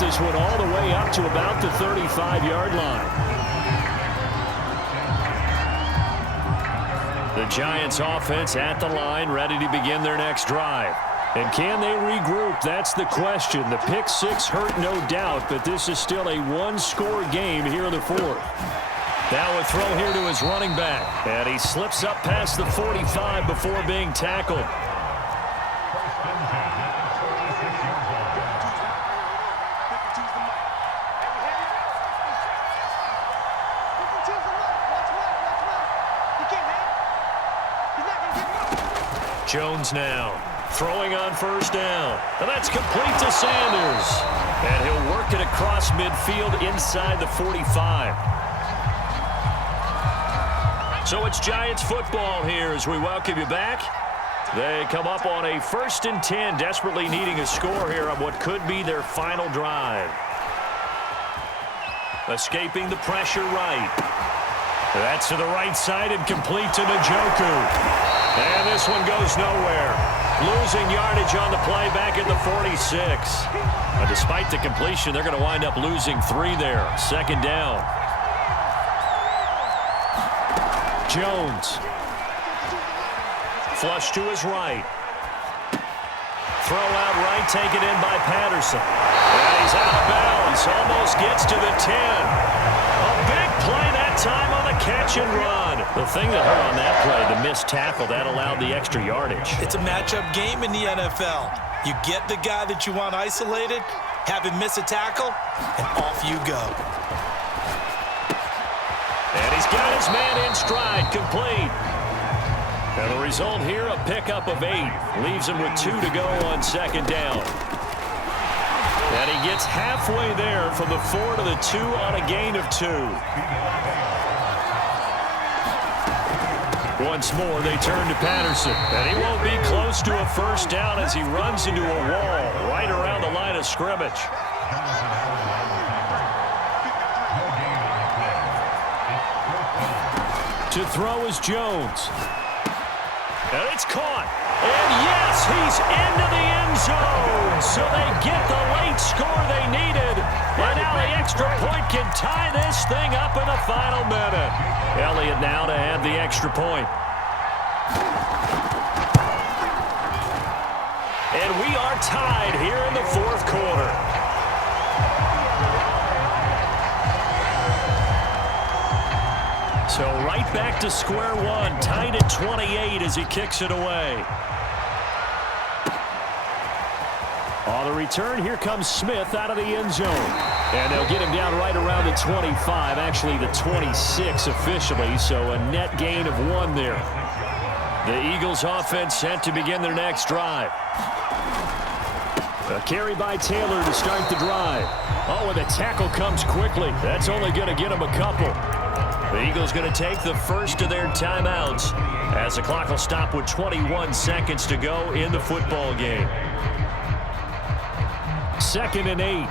this one all the way up to about the 35-yard line. The Giants offense at the line, ready to begin their next drive. And can they regroup? That's the question. The pick six hurt, no doubt, but this is still a one-score game here in the fourth. Now a throw here to his running back. And he slips up past the 45 before being tackled. Jones now throwing on first down. And that's complete to Sanders. And he'll work it across midfield inside the 45. So it's Giants football here as we welcome you back. They come up on a 1st and 10, desperately needing a score here on what could be their final drive. Escaping the pressure right. That's to the right side and complete to Njoku. And this one goes nowhere. Losing yardage on the play back at the 46. Despite the completion, they're going to wind up losing 3 there. 2nd down. Jones. Flush to his right. Throw out right, taken in by Patterson. And he's out of bounds. Almost gets to the 10. A big play that time on the catch and run. The thing that hurt on that play, the missed tackle, that allowed the extra yardage. It's a matchup game in the NFL. You get the guy that you want isolated, have him miss a tackle, and off you go. And he's got his man in stride, complete. And the result here, a pickup of 8. Leaves him with 2 to go on 2nd down. And he gets halfway there from the 4 to the 2 on a gain of 2. Once more, they turn to Patterson. And he won't be close to a first down as he runs into a wall right around the line of scrimmage. To throw is Jones. And it's caught. And yes, he's into the end zone. So they get the late score they needed. And now the extra point can tie this thing up in the final minute. Elliott now to add the extra point. And we are tied here in the 4th quarter. So right back to square one, tied at 28 as he kicks it away. On the return, here comes Smith out of the end zone. And they'll get him down right around the 25, actually the 26 officially, so a net gain of 1 there. The Eagles offense set to begin their next drive. A carry by Taylor to start the drive. Oh, and the tackle comes quickly. That's only going to get him a couple. The Eagles going to take the first of their timeouts as the clock will stop with 21 seconds to go in the football game. 2nd and 8.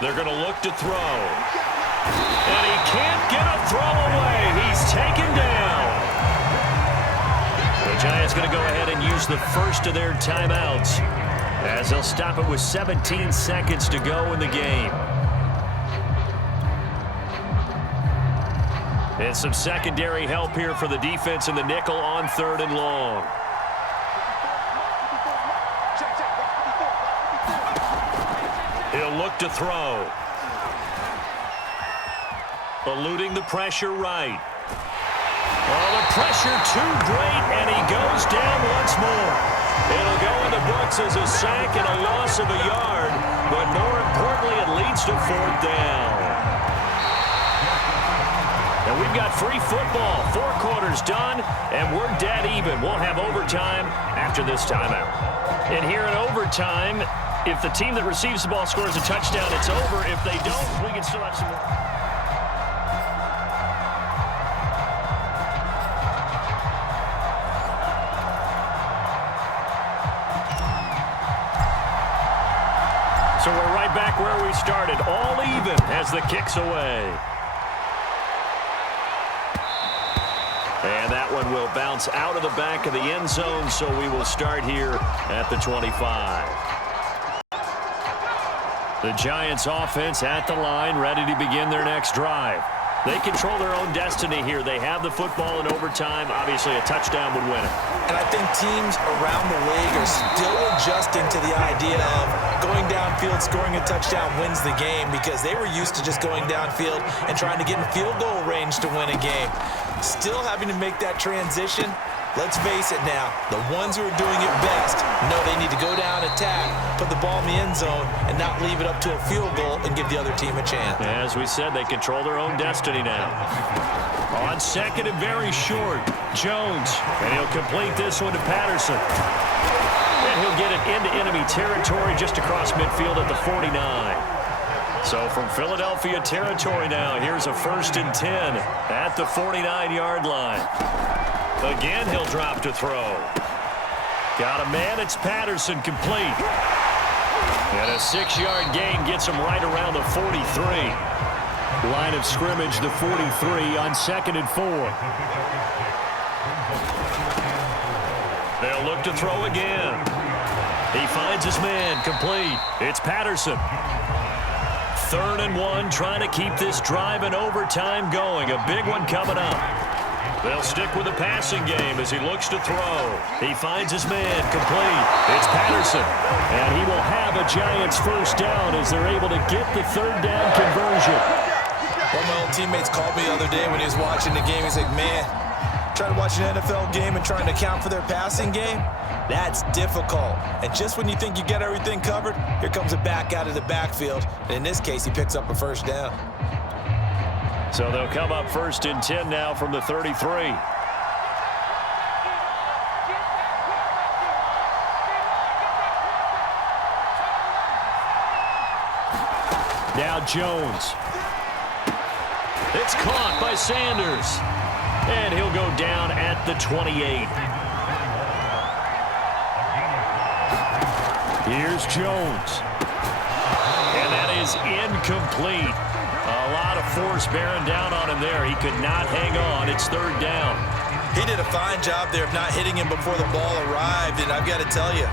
They're going to look to throw. And he can't get a throw away. He's taken down. The Giants going to go ahead and use the first of their timeouts as they'll stop it with 17 seconds to go in the game. And some secondary help here for the defense in the nickel on 3rd and long. He'll look to throw. Eluding the pressure right. Oh, the pressure too great, and he goes down once more. It'll go in the books as a sack and a loss of a yard, but more importantly, it leads to 4th down. And we've got free football. 4 quarters done, and we're dead even. We'll have overtime after this timeout. And here in overtime, if the team that receives the ball scores a touchdown, it's over. If they don't, we can still have some more. So we're right back where we started, all even as the kick's away. And And that one will bounce out of the back of the end zone, so we will start here at the 25. The Giants offense at the line, ready to begin their next drive. They control their own destiny here. They have the football in overtime. Obviously, a touchdown would win it. And I think teams around the league are still adjusting to the idea of going downfield, scoring a touchdown wins the game, because they were used to just going downfield and trying to get in field goal range to win a game. Still having to make that transition. Let's face it now, the ones who are doing it best know they need to go down, attack, put the ball in the end zone, and not leave it up to a field goal and give the other team a chance. As we said, they control their own destiny now. On second and very short, Jones, and he'll complete this one to Patterson. And he'll get it into enemy territory just across midfield at the 49. So from Philadelphia territory now, here's a 1st and 10 at the 49-yard line. Again, he'll drop to throw. Got a man, it's Patterson, complete. And a 6-yard gain gets him right around the 43. Line of scrimmage, the 43 on 2nd and 4. They'll look to throw again. He finds his man, complete. It's Patterson. 3rd and 1, trying to keep this drive in overtime going. A big one coming up. They'll stick with the passing game as he looks to throw. He finds his man, complete. It's Patterson. And he will have a Giants first down as they're able to get the 3rd down conversion. One of my old teammates called me the other day when he was watching the game. He's like, man, trying to watch an NFL game and trying to account for their passing game, that's difficult. And just when you think you get everything covered, here comes a back out of the backfield. And in this case, he picks up a first down. So they'll come up 1st and 10 now from the 33. Now Jones. It's caught by Sanders. And he'll go down at the 28. Here's Jones. And that is incomplete. A lot of force bearing down on him there. He could not hang on. It's 3rd down. He did a fine job there of not hitting him before the ball arrived. And I've got to tell you,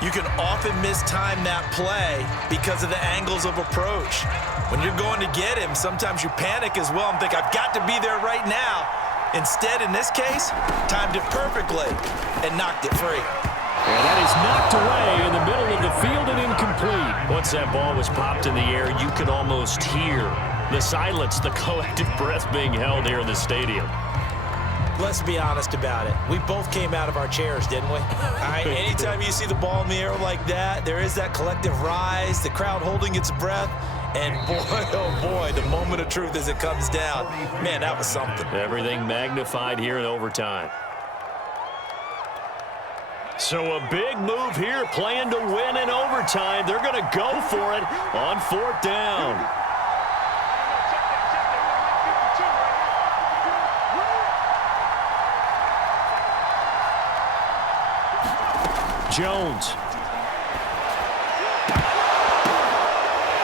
you can often mistime that play because of the angles of approach. When you're going to get him, sometimes you panic as well and think, I've got to be there right now. Instead, in this case, timed it perfectly and knocked it free. And that is knocked away in the middle of the field and incomplete. Once that ball was popped in the air, you could almost hear the silence, the collective breath being held here in the stadium. Let's be honest about it. We both came out of our chairs, didn't we? All right, anytime you see the ball in the air like that, there is that collective rise, the crowd holding its breath. And boy, oh boy, the moment of truth as it comes down. Man, that was something. Everything magnified here in overtime. So a big move here, playing to win in overtime. They're going to go for it on 4th down. Jones.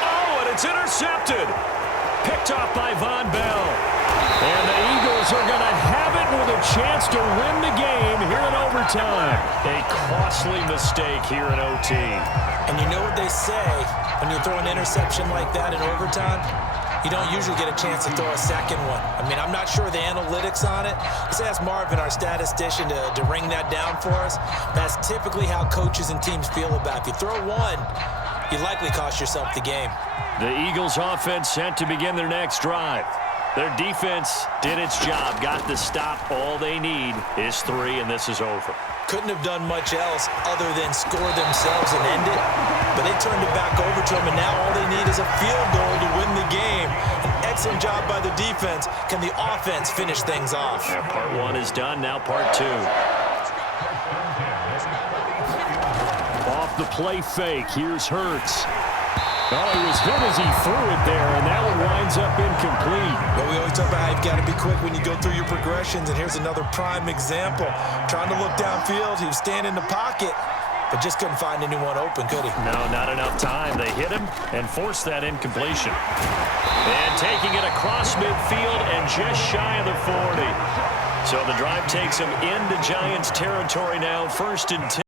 Oh, and it's intercepted. Picked off by Von Bell. And the Eagles are going to have it with a chance to win the game here in overtime. A costly mistake here in OT. And you know what they say, when you throw an interception like that in overtime, you don't usually get a chance to throw a second one. I mean, I'm not sure the analytics on it. Let's ask Marvin, our statistician, to ring that down for us. That's typically how coaches and teams feel about it. If you throw one, you likely cost yourself the game. The Eagles offense set to begin their next drive. Their defense did its job, got the stop. All they need is 3, and this is over. Couldn't have done much else other than score themselves and end it. But they turned it back over to them, and now all they need is a field goal to win the game. An excellent job by the defense. Can the offense finish things off? Yeah, part 1 is done, now part 2. Off the play fake, here's Hurts. Oh, he was hit as he threw it there, and that one winds up incomplete. Well, we always talk about how you've got to be quick when you go through your progressions, and here's another prime example. Trying to look downfield, he was standing in the pocket, but just couldn't find anyone open, could he? No, not enough time. They hit him and forced that incompletion. And taking it across midfield and just shy of the 40. So the drive takes them into Giants territory now, 1st and 10.